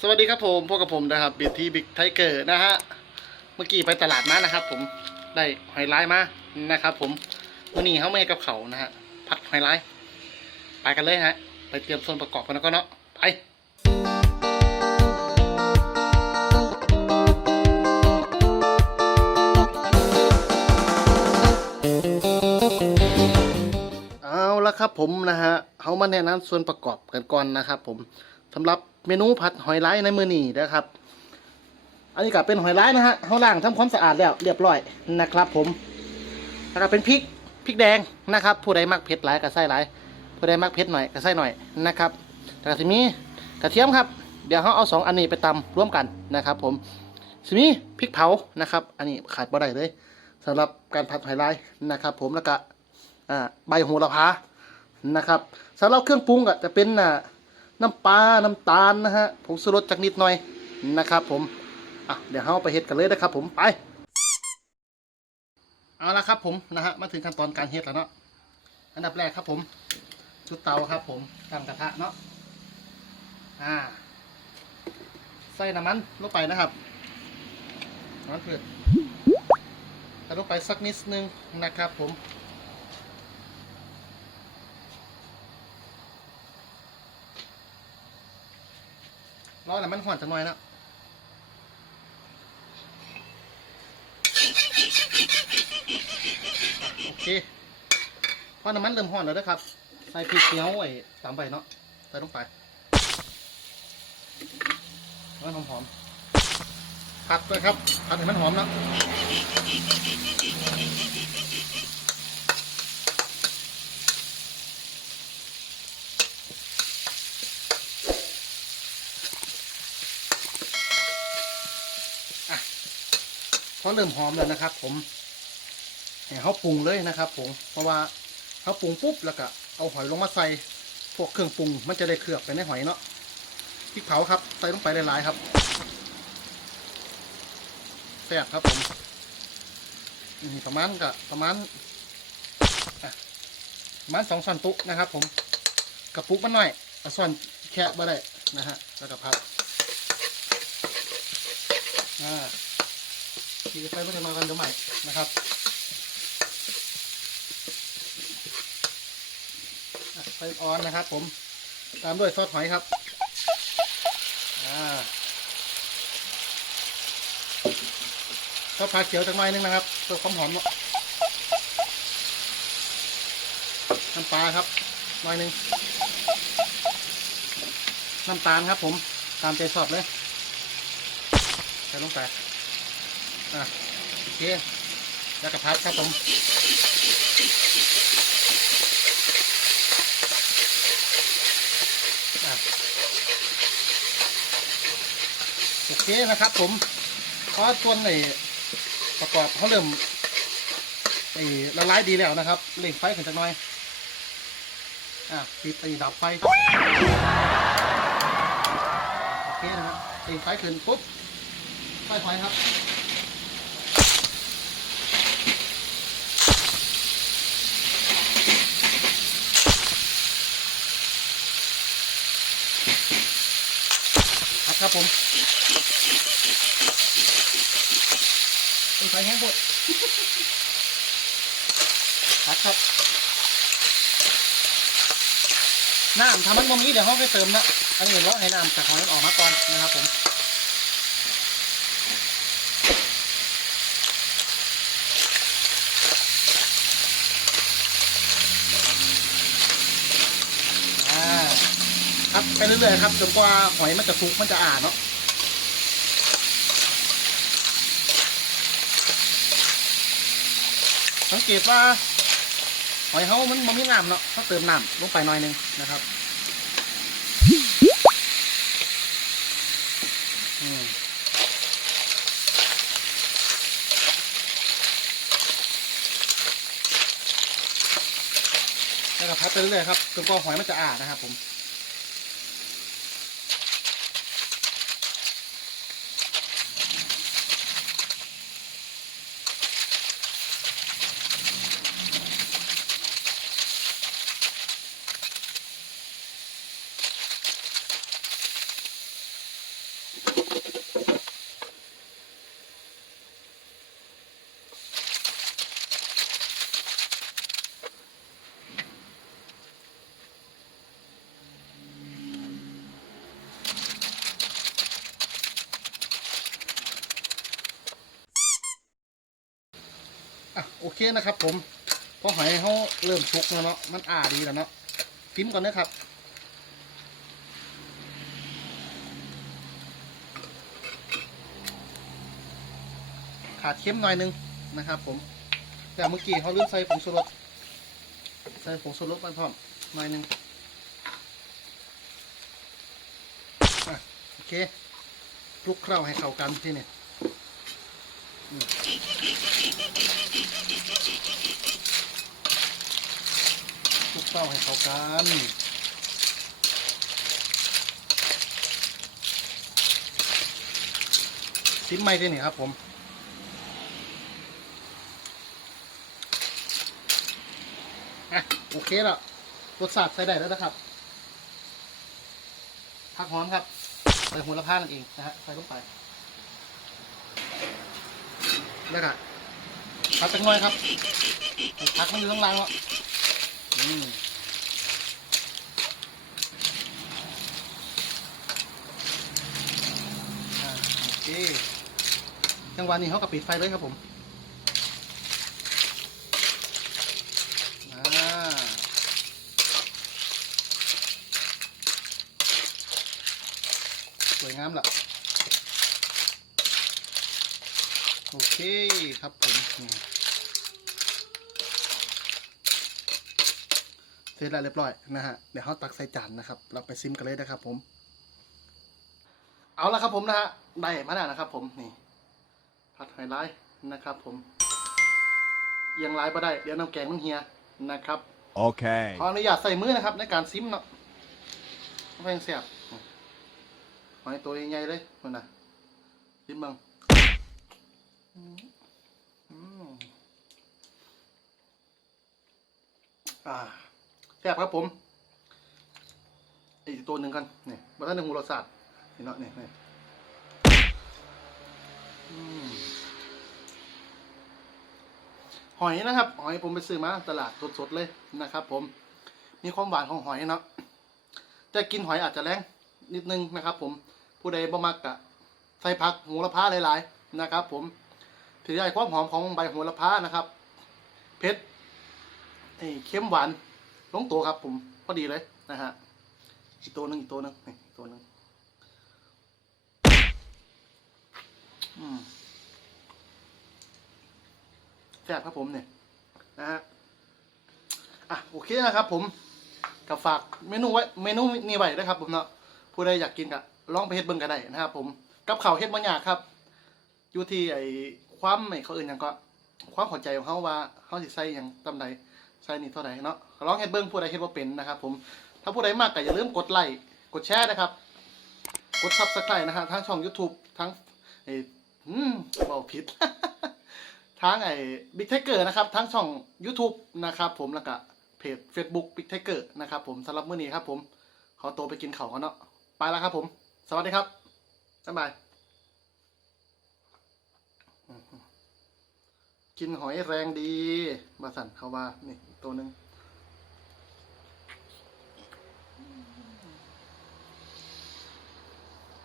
สวัสดีครับผมพวกกับผมนะครับเบียทีบิ๊กไทเกอร์นะฮะเมื่อกี้ไปตลาดมานะครับ ผมได้หอยลายมานะครับ ผมวันนี้เขาไม่ให้กับเขานะฮะผัดหอยลายไปกันเลยฮะ ไปเตรียมส่วนประกอบกันแล้วก็เนาะไปเอาละครับผมนะฮะเขามาแนะนำส่วนประกอบกันก่อนนะครับ ผม สำหรับเมนูผัดหอยลายในมือนี้นะครับ อันนี้ก็เป็นหอยลายนะฮะเขาล้างทำความสะอาดแล้วเรียบร้อยนะครับผมแล้วก็เป็นพริกพริกแดงนะครับ ผู้ใดมักเผ็ดหลายก็ใส่หลายผู้ใดมักเผ็ดหน่อยก็ใส่หน่อยนะครับแล้วก็สิมีกระเทียมครับ เดี๋ยวเขาเอาสองอันนี้ไปตำร่วมกันนะครับ ผมสิมีพริกเผานะครับ อันนี้ขาดบ่ได้เลยสำหรับการผัดหอยลายนะครับ ผมแล้วก็อ่าใบโหระพานะครับสำหรับเครื่องปรุงก็จะเป็นอ่า น้ำปลา น้ำตาลนะฮะผงชูรสจากนิดหน่อยนะครับผมอะเดี๋ยวเราไปเฮ็ดกันเลยนะครับผมไปเอาละครับผมนะฮะมาถึงขั้นตอนการเฮ็ดแล้วเนาะอันดับแรกครับผม จุดเตาครับผมตั้งกระทะเนาะอ่าใส่น้ำมันลงไปนะครับน้ำมันเผือดใส่ลงไปสักนิดนึงนะครับผม รอแต่มันหอนจังหน่อยนะโอเคพอน้ำมันเริ่มหอนแล้วนะครับ ใส่พริกเขียวไอ้ตามไปเนาะใส่ลงไปมันหอมๆผัดเลยครับผัดให้มันหอมเนาะเริ่มหอมแล้วนะครับ ผมให้เขาปรุงเลยนะครับ ผม เพราะว่าเขาปรุงปุ๊บแล้วก็เอาหอยลงมาใส่พวกเครื่องปรุงมันจะได้เคลือบไปในหอยเนาะพริกเผาครับใส่ลงไปหลายๆครับแซ่บครับผมนี่ประมาณกับประมาณประมาณสองช้อนตุ๊กนะครับ ผมกระปุกมันหน่อยเอาช้อนแค่บ่ได้นะฮะแล้วก็พับอ่า ขี่ไปไม่ได้มากันเดี๋ยวใหม่นะครับไฟออนนะครับผมตามด้วยซอสหอยครับซอสปลาเขียวจังหน่นึงนะครับเพื่อความหอมเนาะน้ำปลาครับหน่อยนึงน้ำตาลครับผมตามใจชอบเลยใส่ลงไป อะโอเคแล้วก็พัดครับผมโอเคนะครับผมเพราะส่วนในประกอบเขาเริ่มไอ้ละลายดีแล้วนะครับเล่งไฟขึ้นจักหน่อย อะปิดไอ้ดับไฟโอเคนะครับเล่งไฟขึ้นปุ๊บไฟไฟครับ ครับผมเป็นไฟแห้งหมดครับครับน้ำทำมันตรงนี้เดี๋ยวห้องไปเติมนะอันนี้เราให้น้ำจากของนั้นออกมาก่อนนะครับผม อ่า ครับ ไปเรื่อยๆครับจนกว่าหอยมันจะสุกมันจะอ่านเนาะสังเกตว่าหอยเฮามันมันมีน้ำเนาะเขาเติมน้ำลงไปหน่อยหนึงนะครับแล้วก็พัดไปเรื่อยๆครับจนกว่าหอยมันจะอ่านนะครับผม อะโอเคนะครับ ผมพอหอยเขาเริ่มสุกแล้วเนาะมันอ่าดีแล้วเนาะพิมพ์ก่อนนะครับขาดเค็มหน่อยนึงนะครับ ผมแต่เมื่อกี้เขาลืมใส่ผงชูรสใส่ผงชูรสไปพร้อมหน่อยนึงอะโอเคคลุกเคล้าให้เข้ากันที่นี่อืมค ลุกเคล้าให้เข้ากันซิมไม่ได้นี่ครับผมอะโอเคแล้วรสชาติใส่ได้แล้วนะครับผักหอมครับใส่หัวละพานั่นเองนะฮะใส่ลงไปแล้วก็ผักจังน้อยครับให้ผักมันอยู่ข้างล่างแล้วอืมอ่า โอเคจังหวะนี้เขาก็ปิดไฟเลยครับผมสวยงามละโอเคครับผม เสร็จแล้วเรียบร้อยนะฮะเดี๋ยวเขาตักใส่จานนะครับ เราไปซิมกันเลยนะครับ ผม เอาละครับผมนะฮะได้มาแล้วนะครับ ผมนี่ผัดไฮไลท์นะครับ ผมเอียงไลท์มาได้เดี๋ยวน้ำแกงมันเฮียนะครับ Okay. ขออนุญาตใส่มือนะครับ ในการซิมเนาะไม่เสียบหอยตัวใหญ่ๆเลยคนน่ะซิมเบังอืมอืมอ่าแซ่บครับผมอีกตัวหนึ่งกันนี่บัตรหนึ่งหูรสชาตินี่เนาะนี่นี่หอยนะครับ หอยผมไปซื้อมาตลาดสดๆเลยนะครับ ผม มีความหวานของหอยเนาะแต่กินหอยอาจจะแรงนิดนึงนะครับ ผมผู้ใดบ่มักกะใส่ผักโหระพาหลายๆนะครับ ผมถือได้ความหอมของใบโหระพานะครับเผ็ดไอ้เค็มหวาน ลงตัวครับผมพอดีเลยนะฮะอีกตัวหนึ่งอีกตัวหนึ่งนี่อีกตัวหนึ่งแซ่บครับผมเนี่ยนะฮะอะโอเคนะครับผมกับฝากเมนูไว้เมนูนี้ไว้นะครับ ผมเนาะผู้ใดอยากกินก็ลองไปเฮ็ดเบิ่งก็ได้นะครับ ผมกับข้าวเฮ็ดบ่ยากครับ อยู่ที่ไอ้ความไม่เขาอื่นหยังก็ ความเข้าใจของเขาว่าเขาสิใส่หยังตำใด ใส่นี่เท่าใดเนาะก็ลองเฮ็ดเบิ่งผู้ใดเฮ็ดบ่เป็นนะครับผมถ้าผู้ใดมากก็อย่าลืมกดไลค์กดแชร์นะครับ กด Subscribe นะฮะทั้งช่อง YouTube ทั้งไอ้อืมเว้าผิด ทั้งไอ้ Big Tiger นะครับ ทั้งช่อง YouTube นะครับผมแล้วก็เพจ Facebook Big Tiger นะครับผมสำหรับมื้อนี้ครับผม ขอตัวไปกินข้าวกันเนาะไปแล้วครับผม สวัสดีครับบ๊ายบายกินหอยแรงดีมาสั่นเขาว่านี่ ตัวหนึ่ง